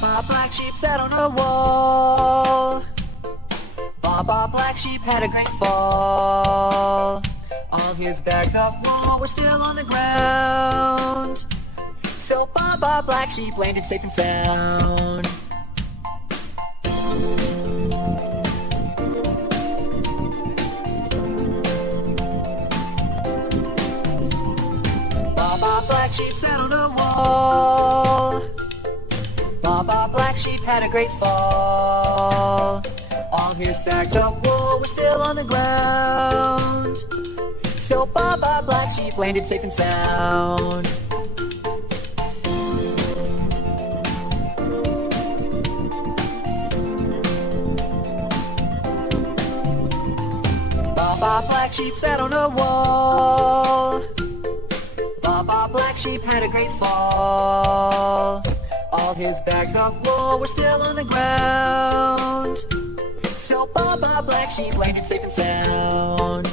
Baa Baa Black Sheep sat on a wall. Baa Baa Black Sheep had a great fall. All his bags of wool were still on the ground. So Baa Baa Black Sheep landed safe and sound. Baa Baa Black Sheep sat on a wall. Baa Baa Black Sheep had a great fall. All his bags of wool were still on the ground. So Baa Baa Black Sheep landed safe and sound. Baa Baa Black Sheep sat on a wall. Baa Baa Black Sheep had a great fall. All his bags of wool were still on the ground. So Baa Baa Black Sheep landed safe and sound.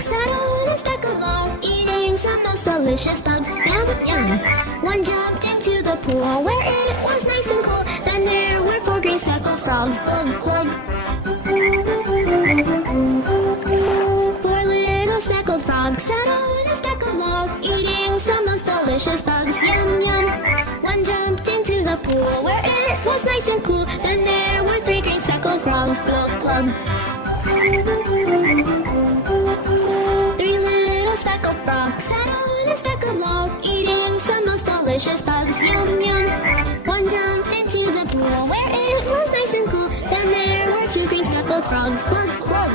Sat on a stack of log, eating some most delicious bugs. Yum, yum. One jumped into the pool where it was nice and cool. Then there were 4 green speckled frogs. Glug, glug. 4 little speckled frogs sat on a stack of log, eating some most delicious bugs. Yum, yum. One jumped into the pool where it was nice and cool. Then there were 3 green speckled frogs. Glug, glug. 3 little speckled frogs sat on a stack of log, eating some most delicious bugs. Yum, yum. One jumped into the pool where it was nice and cool. Then there were 2 green speckled frogs. Glug, glug.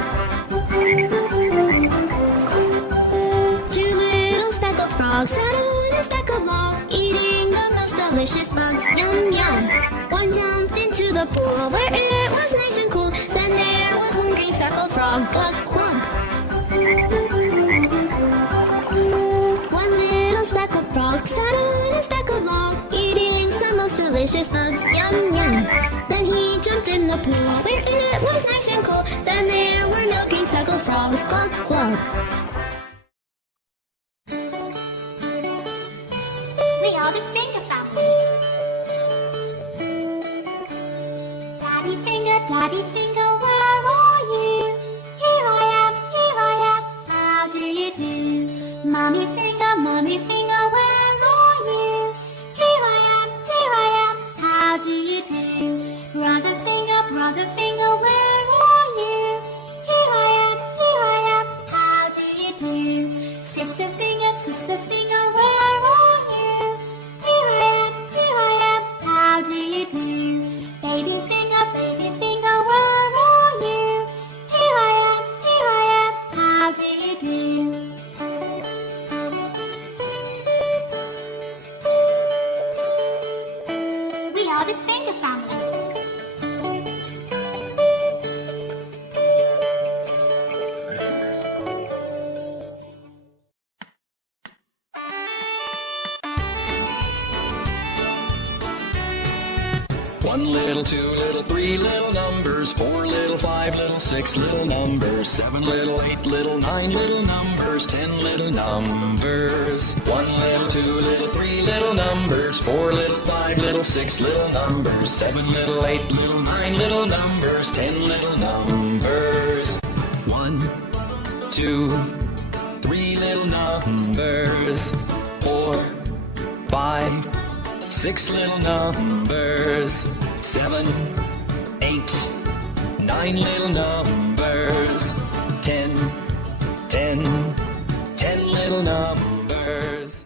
2 little speckled frogs sat on a stack of log, eating the most delicious bugs. Yum, yum. One jumped into the pool where it was nice and cool. Then there was 1 green speckled frog. Glug, glug. 1 little speckled frog sat on a stack of log, eating some most delicious bugs. Yum, yum. Then he jumped in the pool where it was nice and cool. Then there were no green speckled frogs. Glug, glug. We are the finger family. Daddy finger, where are you? Here I am, how do you do? Mommy finger, where are you? Here I am, how do you do? Brother finger, where are you? Here I am, how do you do? Sister finger, where are you? Here I am, how do you do? Baby finger, where are you? Here I am, how do you do? We are the finger family. One little, 2 little, 3 little numbers, 4 little, 5 little, 6 little numbers, 7 little, 8 little, 9 little numbers, 10 little numbers. 1 little, 2 little, 3 little numbers, 4 little, 5 little, 6 little numbers, 7 little, 8 little, 9 little numbers, 10 little numbers. 1, 2, 3 little numbers, 4, 5, 6 little numbers, 7, 8, 9 little numbers, 10, 10 little numbers.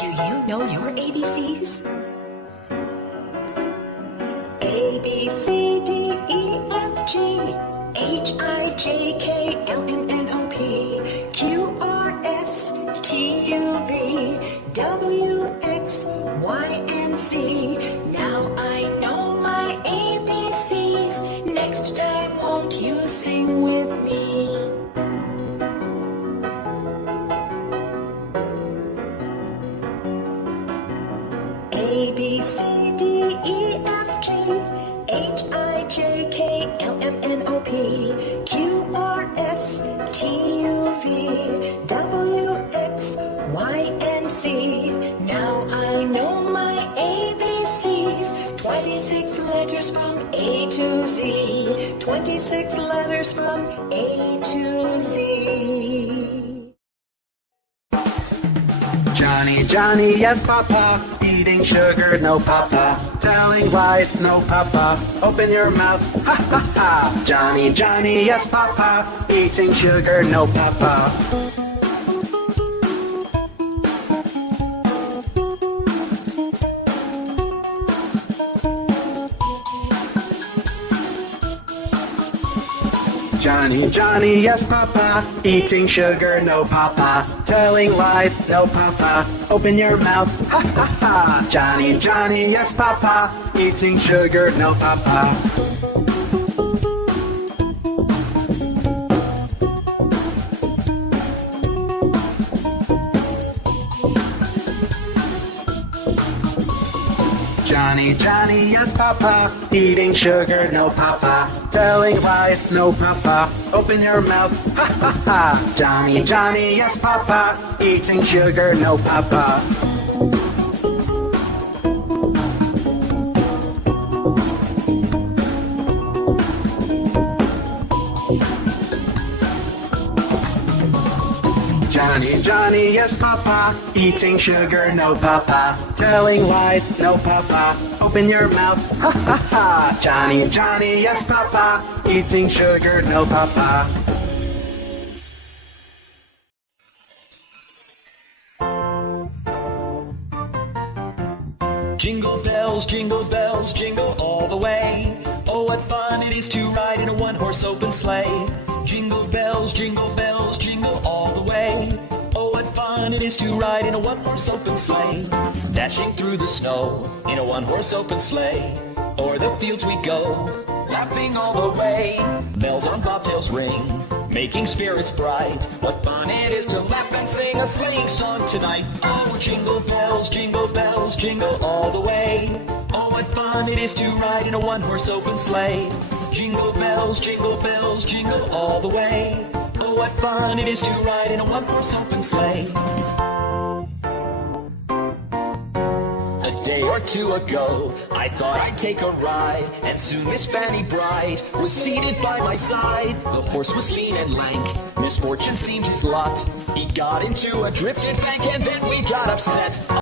Do you know your ABCs? A, B, C, D, E, F, G, H, I, J, K, L, M, N, O, P, Q, R, S, T, U, V, W, X, Y, and Z. Now I know my ABCs. Next time won't you sing with me? letters from A to Z. Johnny, Johnny, yes, Papa. Eating sugar, no, Papa. Telling lies, no, Papa. Open your mouth, ha, ha, ha. Johnny, Johnny, yes, Papa. Eating sugar, no, Papa. Johnny, Johnny, yes, Papa. Eating sugar, no, Papa. Telling lies, no, Papa. Open your mouth, ha, ha, ha. Johnny, Johnny, yes, Papa. Eating sugar, no, Papa. Johnny, Johnny, yes, Papa. Eating sugar, no, Papa. Telling lies, no, Papa. Open your mouth, ha, ha, ha. Johnny, Johnny, yes, Papa. Eating sugar, no, Papa. Johnny, Johnny, yes, Papa. Eating sugar, no, Papa. Telling lies, no, Papa. Open your mouth, ha, ha, ha. Johnny, Johnny, yes, Papa. Eating sugar, no, Papa. Jingle bells, jingle all the way. Oh, what fun it is to ride in a one-horse open sleigh. Jingle bells, jingle all the way. Oh, what fun it is to ride in a one-horse open sleigh. Dashing through the snow in a one-horse open sleigh. O'er the fields we go, laughing all the way. Bells on bobtails ring, making spirits bright. What fun it is to laugh and sing a sleighing song tonight. Oh, jingle bells, jingle all the way. Oh, what fun it is to ride in a one-horse open sleigh. Jingle bells, jingle all the way. Oh, what fun it is to ride in a one-horse open sleigh. A day or two ago, I thought I'd take a ride, and soon Miss Fanny Bright was seated by my side. The horse was lean and lank, misfortune seemed his lot. He got into a drifted bank and then we got upset.